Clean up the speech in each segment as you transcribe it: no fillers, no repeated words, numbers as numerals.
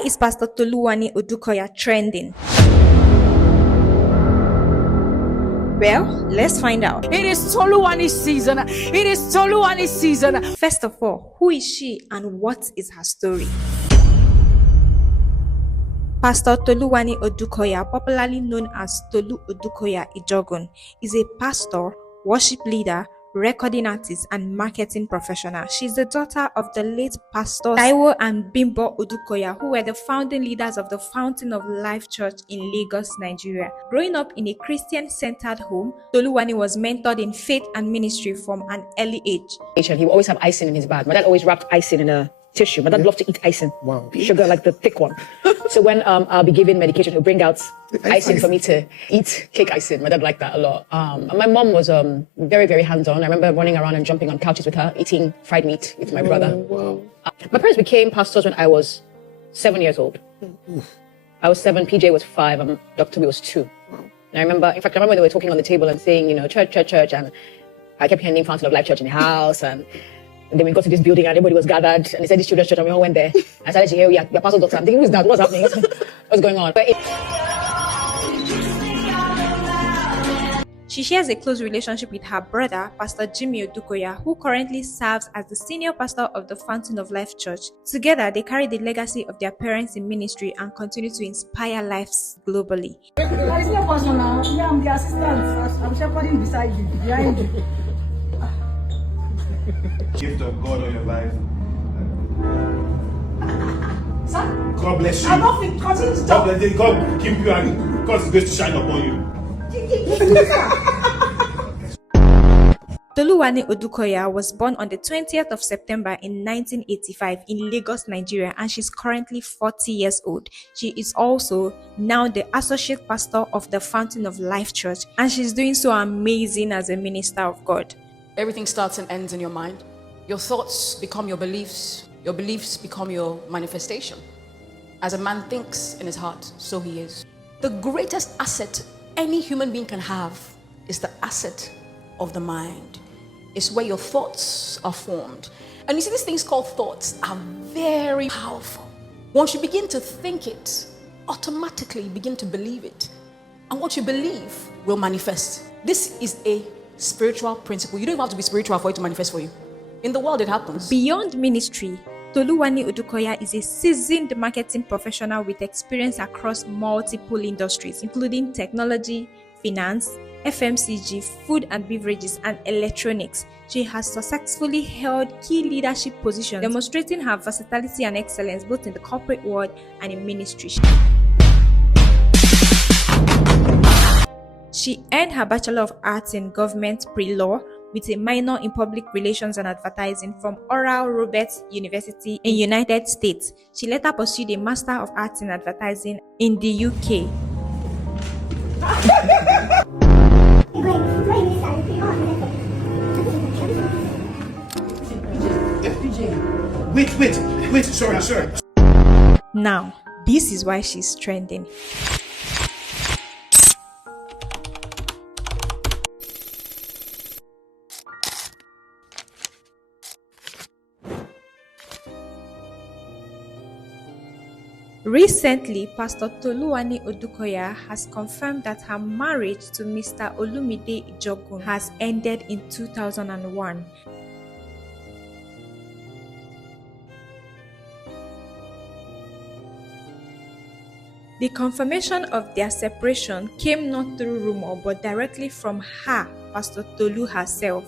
Why is Pastor Toluwani Odukoya trending? Well, let's find out. It is Toluwani season. It is Toluwani season. First of all, who is she and what is her story? Pastor Toluwani Odukoya, popularly known as Tolu Odukoya Ijogun, is a pastor, worship leader, recording artist, and marketing professional. She's the daughter of the late pastors Taiwo and Bimbo Odukoya, who were the founding leaders of the Fountain of Life Church in Lagos, Nigeria. Growing up in a Christian-centered home, Toluwani was mentored in faith and ministry from an early age. He would always have icing in his bag. My dad always wrapped icing in a tissue. My dad loved to eat icing. Wow. Sugar, like the thick one. So when I'll be given medication, he'll bring out icing for me to eat cake icing. My dad liked that a lot. And my mom was very, very hands-on. I remember running around and jumping on couches with her, eating fried meat with my brother. Wow. My parents became pastors when I was 7 years old. I was 7, PJ was 5, and Dr. B was 2. Wow. And I remember they were talking on the table and saying, church, and I kept hearing Fountain of Life Church in the house, and then we got to this building and everybody was gathered and they said this children's church and we all went there. I started to hear, your pastor doctor. I'm thinking, who's that? What's happening? What's going on? She shares a close relationship with her brother, Pastor Jimmy Odukoya, who currently serves as the senior pastor of the Fountain of Life Church. Together, they carry the legacy of their parents in ministry and continue to inspire lives globally. I'm senior pastor now. I'm the assistant. I'm shepherding beside you, behind you. Gift of God on your life. Sir? God bless you. I'm not fit. Continue to God talk. bless you. God keep you and cause His grace to shine upon you. Toluwani Odukoya was born on the 20th of September in 1985 in Lagos, Nigeria, and she's currently 40 years old. She is also now the associate pastor of the Fountain of Life Church, and she's doing so amazing as a minister of God. Everything starts and ends in your mind. Your thoughts become your beliefs become your manifestation. As a man thinks in his heart, so he is. The greatest asset any human being can have is the asset of the mind. It's where your thoughts are formed. And you see, these things called thoughts are very powerful. Once you begin to think it, automatically you begin to believe it. And what you believe will manifest. This is a spiritual principle. You don't even have to be spiritual for it to manifest for you. In the world, it happens. Beyond ministry, Toluwani Odukoya is a seasoned marketing professional with experience across multiple industries, including technology, finance, FMCG, food and beverages, and electronics. She has successfully held key leadership positions, demonstrating her versatility and excellence both in the corporate world and in ministry. She earned her Bachelor of Arts in Government Pre-Law with a minor in Public Relations and Advertising from Oral Roberts University in United States. She later pursued a Master of Arts in Advertising in the UK. Wait, sorry. Now, this is why she's trending. Recently, Pastor Toluwani Odukoya has confirmed that her marriage to Mr. Olumide Ijogun has ended in 2001. The confirmation of their separation came not through rumor but directly from her, Pastor Tolu herself.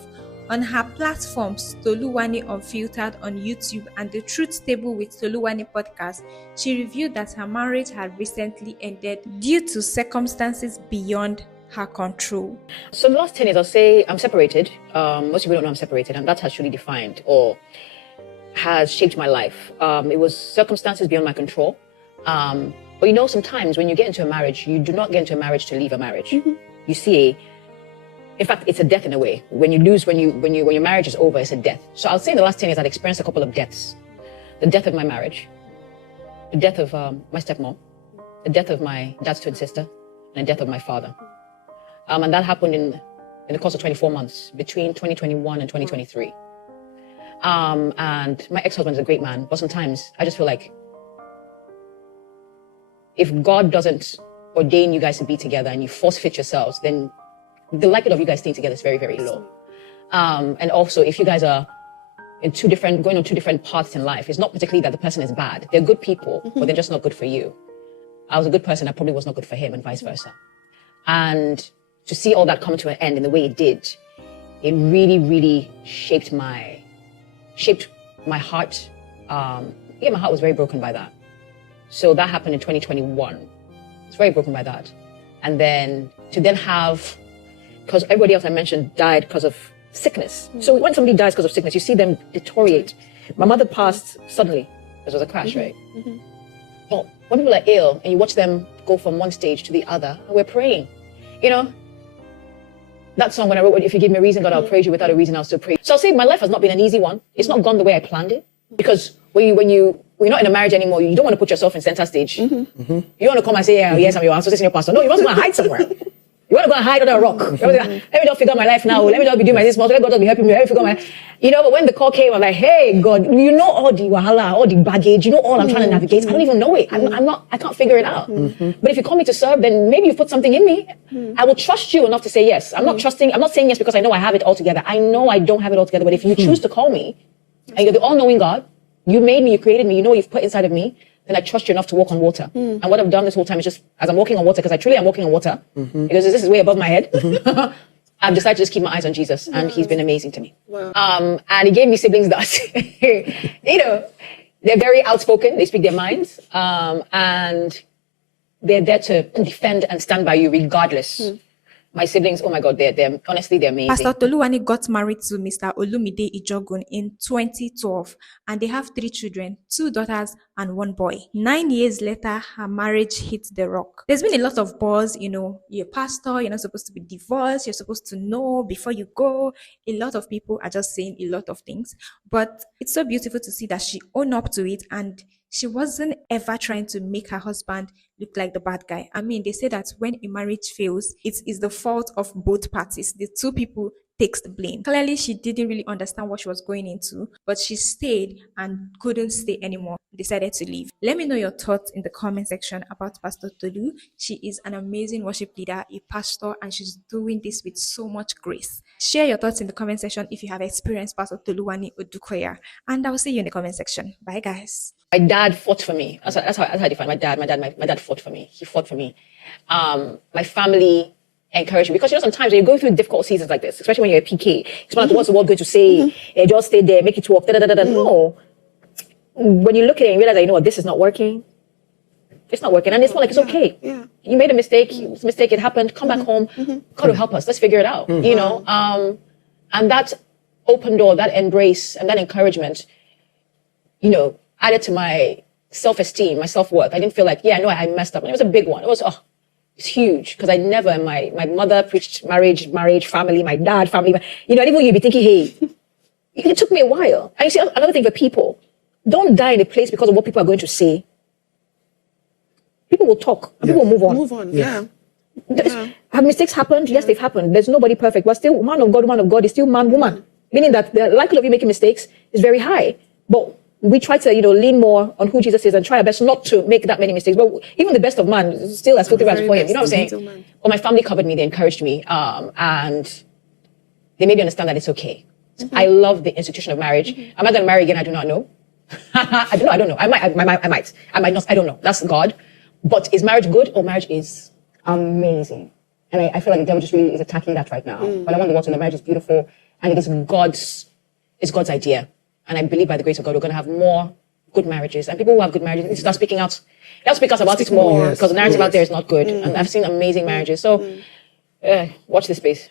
On her platforms, Toluwani Unfiltered on YouTube and the Truth Table with Toluwani podcast, she revealed that her marriage had recently ended due to circumstances beyond her control. So the last 10 years, I'll say I'm separated. Most people don't know I'm separated, and that has truly defined or has shaped my life. It was circumstances beyond my control. But sometimes when you get into a marriage, you do not get into a marriage to leave a marriage. Mm-hmm. You see in fact, it's a death in a way. When your marriage is over, it's a death. So I'll say in the last 10 years, I've experienced a couple of deaths. The death of my marriage, the death of my stepmom, the death of my dad's twin sister, and the death of my father. And that happened in the course of 24 months, between 2021 and 2023. And my ex-husband is a great man, but sometimes I just feel like if God doesn't ordain you guys to be together and you force fit yourselves, then the likelihood of you guys staying together is very, very low. And also, if you guys are going on two different paths in life, it's not particularly that the person is bad. They're good people, but they're just not good for you. I was a good person, I probably was not good for him, and vice versa. And to see all that come to an end in the way it did, it really, really shaped my heart. My heart was very broken by that. So that happened in 2021. It's very broken by that. And then to have, because everybody else I mentioned died because of sickness. So when somebody dies because of sickness, you see them deteriorate. My mother passed suddenly. This was a crash, right? Well, when people are ill and you watch them go from one stage to the other, we're praying. You know, that song when I wrote, if you give me a reason, God, I'll praise you. Without a reason, I'll still praise you. So I'll say my life has not been an easy one. It's not gone the way I planned it. Because when you're not in a marriage anymore, you don't want to put yourself in center stage. You want to come and say, yes, I'm your associate pastor. No, you want to go and hide somewhere. You want to go and hide under a rock. Let me just figure out my life now. Let me just be doing my this small. Let God just be helping me. Let me figure out my... but when the call came, I'm like, hey, God, you know all the wahala, all the baggage, you know all I'm trying to navigate. I don't even know it. I can't figure it out. But if you call me to serve, then maybe you put something in me. I will trust you enough to say yes. I'm not saying yes because I know I have it all together. I know I don't have it all together. But if you choose to call me, and you're the all-knowing God, you made me, you created me, you know what you've put inside of me, then I trust you enough to walk on water. And what I've done this whole time is just, as I'm walking on water, because I truly am walking on water, because this is way above my head, I've decided to just keep my eyes on Jesus, and he's been amazing to me. Wow. And he gave me siblings that, they're very outspoken, they speak their minds, and they're there to defend and stand by you regardless. My siblings, oh my God, they're honestly, they're amazing. Pastor Toluwani got married to Mr. Olumide Ijogun in 2012, and they have 3 children, 2 daughters and 1 boy. 9 years later, her marriage hit the rock. There's been a lot of buzz, you're a pastor, you're not supposed to be divorced, you're supposed to know before you go. A lot of people are just saying a lot of things, but it's so beautiful to see that she owned up to it, and she wasn't ever trying to make her husband look like the bad guy. I mean, they say that when a marriage fails, it is the fault of both parties. The 2 people takes the blame. Clearly, she didn't really understand what she was going into, but she stayed and couldn't stay anymore. Decided to leave. Let me know your thoughts in the comment section about Pastor Tolu. She is an amazing worship leader, a pastor, and she's doing this with so much grace. Share your thoughts in the comment section if you have experienced Pastor Toluwani Odukoya, and I'll see you in the comment section. Bye, guys. My dad fought for me. That's how I define my dad. My dad fought for me. He fought for me. My family encouraged me, because sometimes when you go through difficult seasons like this, especially when you're a PK, it's not like what's the world going to say? Just stay there, make it work. No. When you look at it and realize that, this is not working. It's not working, and it's not like it's okay. Yeah. You made a mistake. It's a mistake. It happened. Come back home. God will help us. Let's figure it out. And that open door, that embrace, and that encouragement, added to my self-esteem, my self-worth. I didn't feel like, I messed up. And it was a big one. It's huge, because I never, my mother preached marriage, family, my dad, family. Even you'd be thinking, hey, it took me a while. And you see, another thing for people, don't die in a place because of what people are going to say. People will talk, and people will move on. Move on, yeah. Have mistakes happened? Yes, they've happened. There's nobody perfect, but still, man of God is still man, woman. Meaning that the likelihood of you making mistakes is very high. But we try to, lean more on who Jesus is and try our best not to make that many mistakes. But even the best of man is still as filthy as before him. You know what I'm saying? Well, my family covered me. They encouraged me. And they made me understand that it's okay. I love the institution of marriage. Am I going to marry again? I do not know. I don't know. I might. I might not. I don't know. That's God. But is marriage good? Oh, marriage is amazing. And I feel like the devil just really is attacking that right now. But I want the world to know marriage is beautiful. And it is God's idea. And I believe by the grace of God, we're going to have more good marriages. And people who have good marriages need to start speaking out. They'll speak out about it more, because the narrative out there is not good. And I've seen amazing marriages. So watch this space.